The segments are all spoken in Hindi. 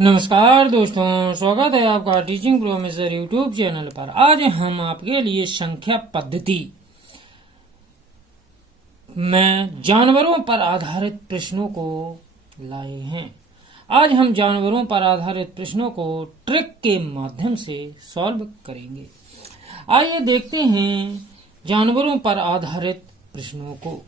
नमस्कार दोस्तों, स्वागत है आपका टीचिंग प्रोफेसर यूट्यूब चैनल पर। आज हम आपके लिए संख्या पद्धति में जानवरों पर आधारित प्रश्नों को लाए हैं। आज हम जानवरों पर आधारित प्रश्नों को ट्रिक के माध्यम से सॉल्व करेंगे। आइए देखते हैं जानवरों पर आधारित प्रश्नों को।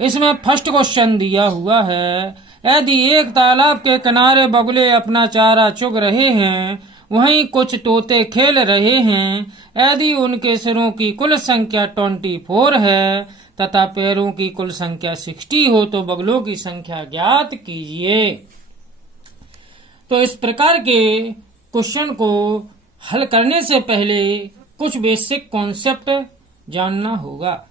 इसमें फर्स्ट क्वेश्चन दिया हुआ है, यदि एक तालाब के किनारे बगुले अपना चारा चुग रहे हैं, वहीं कुछ तोते खेल रहे हैं, यदि उनके सिरों की कुल संख्या 24 है तथा पैरों की कुल संख्या 60 हो तो बगुलों की संख्या ज्ञात कीजिए। तो इस प्रकार के क्वेश्चन को हल करने से पहले कुछ बेसिक कॉन्सेप्ट जानना होगा।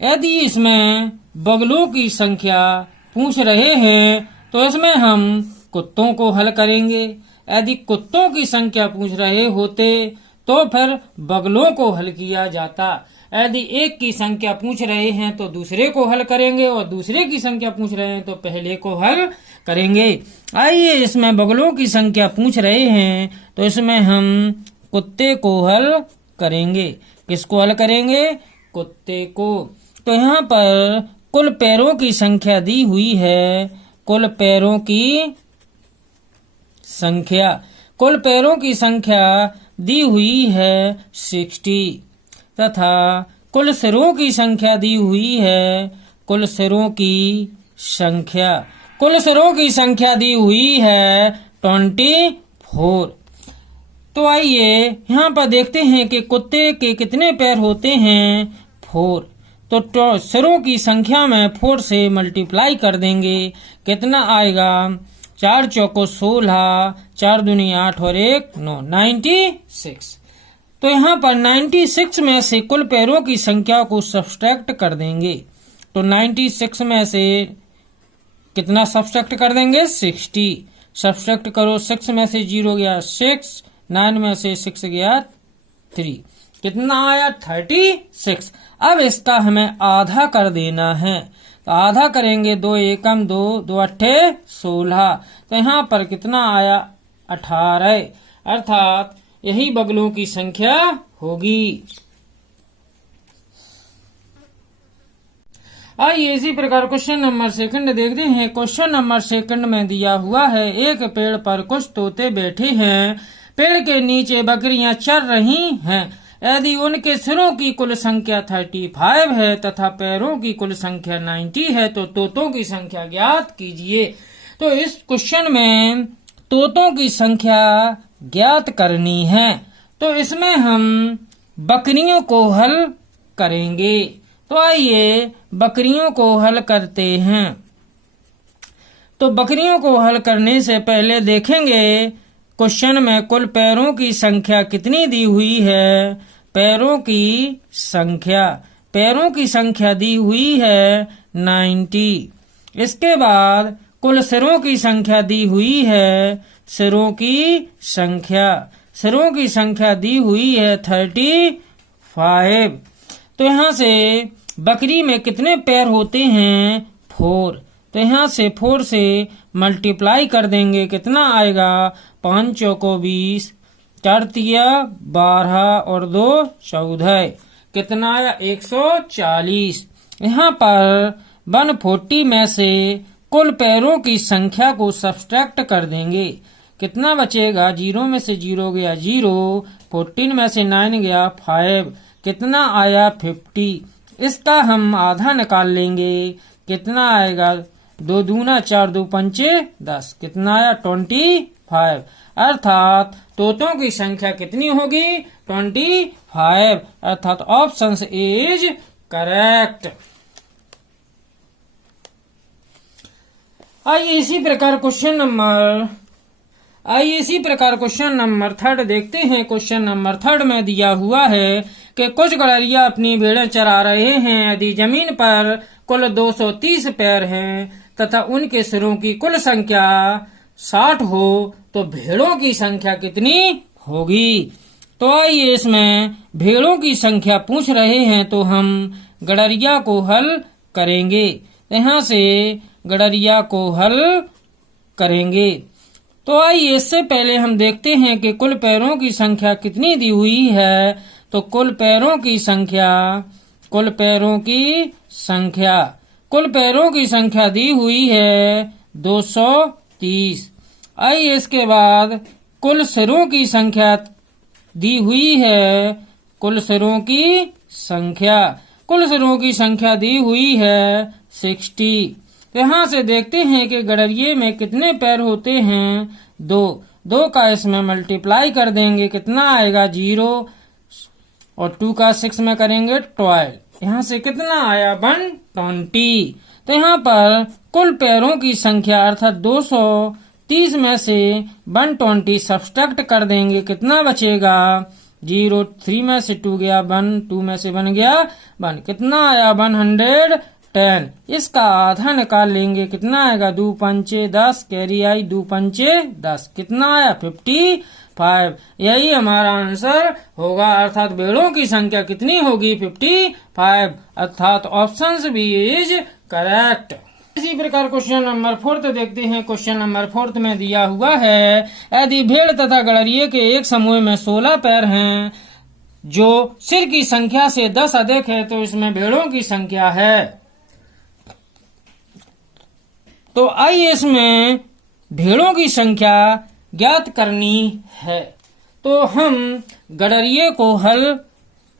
यदि इसमें बगुलों की संख्या पूछ रहे हैं तो इसमें हम कुत्तों को हल करेंगे। यदि कुत्तों की संख्या पूछ रहे होते तो फिर बगुलों को हल किया जाता। यदि एक की संख्या पूछ रहे हैं तो दूसरे को हल करेंगे और दूसरे की संख्या पूछ रहे हैं तो पहले को हल करेंगे। आइए, इसमें बगुलों की संख्या पूछ रहे हैं तो इसमें हम कुत्ते को हल करेंगे। किसको हल करेंगे? कुत्ते को। तो यहाँ पर कुल पैरों की संख्या दी हुई है। कुल पैरों की संख्या दी हुई है 60 तथा कुल सिरों की संख्या दी हुई है। कुल सिरों की संख्या दी हुई है 24। तो आइए यहाँ पर देखते हैं कि कुत्ते के कितने पैर होते हैं? 4। तो सिरों की संख्या में 4 से मल्टीप्लाई कर देंगे। कितना आएगा? 4 चौको 16, 4 दूनी 8 और 1 9, 96। तो यहाँ पर 96 में से कुल पैरों की संख्या को सब्सट्रैक्ट कर देंगे। तो 96 में से कितना सब्सट्रैक्ट कर देंगे? 60। सब्सट्रैक्ट करो, 6 में से 0 गया 6, 9 में से 6 गया 3। कितना आया? 36। अब इसका हमें आधा कर देना है। तो आधा करेंगे, 2 एकम 2, 2 अट्ठे 16। तो यहाँ पर कितना आया? 18। अर्थात यही बगुलों की संख्या होगी। आइए इसी प्रकार क्वेश्चन नंबर 2 देखते हैं। क्वेश्चन नंबर 2 में दिया हुआ है, एक पेड़ पर कुछ तोते बैठे हैं, पेड़ के नीचे बकरियां चर रही हैं। यदि उनके सिरों की कुल संख्या 35 है तथा पैरों की कुल संख्या 90 है तो तोतों की संख्या ज्ञात कीजिए। तो इस क्वेश्चन में तोतों की संख्या ज्ञात करनी है। तो इसमें हम बकरियों को हल करेंगे। तो आइए बकरियों को हल करते हैं। तो बकरियों को हल करने से पहले देखेंगे क्वेश्चन में कुल पैरों की संख्या कितनी दी हुई है। पैरों की संख्या दी हुई है 90। इसके बाद कुल सिरों की संख्या दी हुई है। सिरों की संख्या दी हुई है 35। तो यहाँ से बकरी में कितने पैर होते हैं? 4। तो यहाँ से 4 से मल्टीप्लाई कर देंगे। कितना आएगा? 5 चौको 20, 4 तिया 12 और 2 14। कितना आया? 140। यहाँ पर 140 में से कुल पैरों की संख्या को सब्सट्रैक्ट कर देंगे। कितना बचेगा? 0 में से 0 गया 0, 14 में से 9 गया 5। कितना आया? 50। इसका हम आधा निकाल लेंगे। कितना आएगा? 2 दूना 4, 2 पंचे 10। कितना आया? 25। अर्थात तोतों की संख्या कितनी होगी? 25। अर्थात ऑप्शन इज करेक्ट। आइए इसी प्रकार क्वेश्चन नंबर 3 देखते हैं। क्वेश्चन नंबर 3 में दिया हुआ है कि कुछ गड़रिया अपनी भेड़ें चरा रहे हैं। यदि जमीन पर कुल 230 पैर हैं तथा उनके सिरों की कुल संख्या 60 हो तो भेड़ों की संख्या कितनी होगी? तो आइए इसमें भेड़ों की संख्या पूछ रहे हैं तो हम गड़रिया को हल करेंगे। यहाँ से गड़रिया को हल करेंगे। तो आइए इससे पहले हम देखते हैं कि कुल पैरों की संख्या कितनी दी हुई है। तो कुल पैरों की संख्या दी हुई है 230। आइए इसके बाद कुल सिरों की संख्या दी हुई है, कुल सिरों की संख्या दी हुई है 60। यहाँ से देखते हैं कि गडरिये में कितने पैर होते हैं, 2 का इसमें मल्टीप्लाई कर देंगे, कितना आएगा 0, और 2 का 6 में करेंगे 12। यहाँ से कितना आया 120। तो यहाँ पर कुल पैरों की संख्या अर्थात 230 में से 120 सब्सट्रैक्ट कर देंगे, कितना बचेगा 0, 3 में से 2 गया 1, 2 में से 1 गया 1, कितना आया 110। इसका आधा निकाल लेंगे, कितना आएगा 2 पंचे 10, कैरी आई 2 पंचे 10, कितना आया 55। यही हमारा आंसर होगा, अर्थात भेड़ों की संख्या कितनी होगी 55, अर्थात ऑप्शन बी इज करेक्ट। इसी प्रकार क्वेश्चन नंबर 4 देखते हैं। क्वेश्चन नंबर 4 में दिया हुआ है, यदि भेड़ तथा गड़रिये के एक समूह में 16 पैर हैं जो सिर की संख्या से 10 अधिक है, तो इसमें भेड़ों की संख्या है। तो आइए इसमें भेड़ों की संख्या ज्ञात करनी है। तो हम गडरिये को हल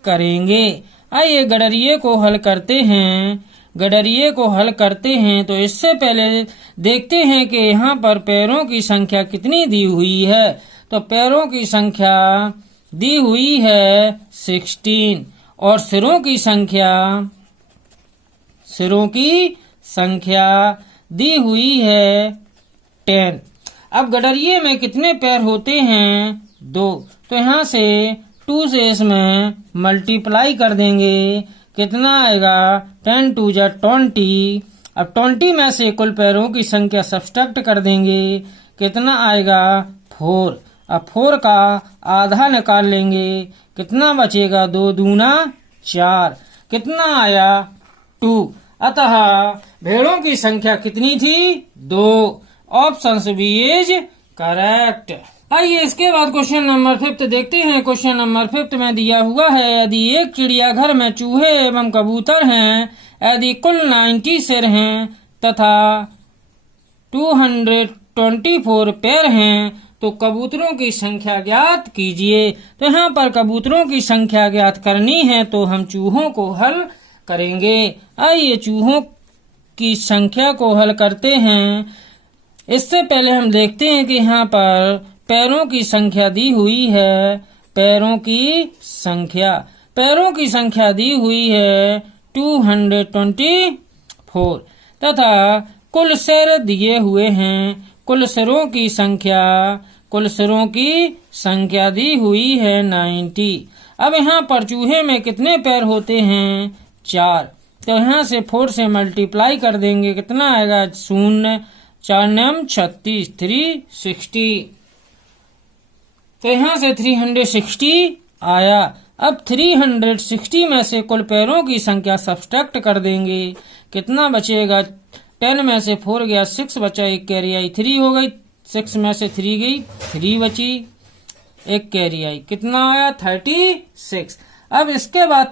करेंगे। आइए गडरिये को हल करते हैं। तो इससे पहले देखते हैं कि यहाँ पर पैरों की संख्या कितनी दी हुई है। तो पैरों की संख्या दी हुई है 16 और सिरों की संख्या दी हुई है 10। अब गडरिये में कितने पैर होते हैं 2, तो यहाँ से 2 से इसमें मल्टीप्लाई कर देंगे, कितना आएगा 10 2 जा 20। अब 20 में से कुल पैरों की संख्या सब्सट्रैक्ट कर देंगे, कितना आएगा 4। अब 4 का आधा निकाल लेंगे, कितना बचेगा 2 दूना 4, कितना आया 2। अतः भेड़ों की संख्या कितनी थी 2, ऑप्शन बी इज करेक्ट। आइए इसके बाद क्वेश्चन नंबर 5 देखते हैं। क्वेश्चन नंबर 5 में दिया हुआ है, यदि एक चिड़ियाघर में चूहे एवं कबूतर हैं, यदि कुल 90 सिर हैं तथा 224 पैर हैं, तो कबूतरों की संख्या ज्ञात कीजिए। तो यहाँ पर कबूतरों की संख्या ज्ञात करनी है, तो हम चूहों को हल करेंगे। आइए चूहों की संख्या को हल करते हैं। इससे पहले हम देखते हैं कि यहाँ पर पैरों की संख्या दी हुई है, पैरों की संख्या दी हुई है 224 तथा कुल सिर दिए हुए हैं, कुल सिरों की संख्या दी हुई है 90। अब यहाँ पर चूहे में कितने पैर होते हैं 4, तो यहाँ से 4 से मल्टीप्लाई कर देंगे, कितना आएगा 0, 4 9 36, 360। तो यहाँ से 360 आया। अब 360 में से कुल पैरों की संख्या सब्सट्रैक्ट कर देंगे, कितना बचेगा 10 में से 4 गया 6 बचा, एक कैरी आई 3 हो गई, 6 में से 3 गई 3 बची, एक कैरी आई, कितना आया 36। अब इसके बाद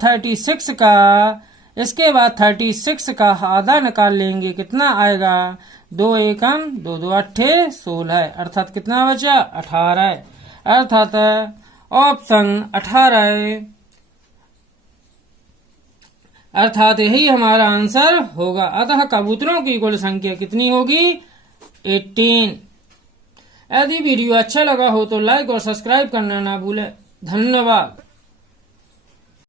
36 का आधा निकाल लेंगे, कितना आएगा 2 एकम 2 2 8 16, अर्थात कितना बचा 18, अर्थात ऑप्शन 18, अर्थात यही हमारा आंसर होगा। अतः कबूतरों की कुल संख्या कितनी होगी 18। यदि वीडियो अच्छा लगा हो तो लाइक और सब्सक्राइब करना ना भूलें। धन्यवाद।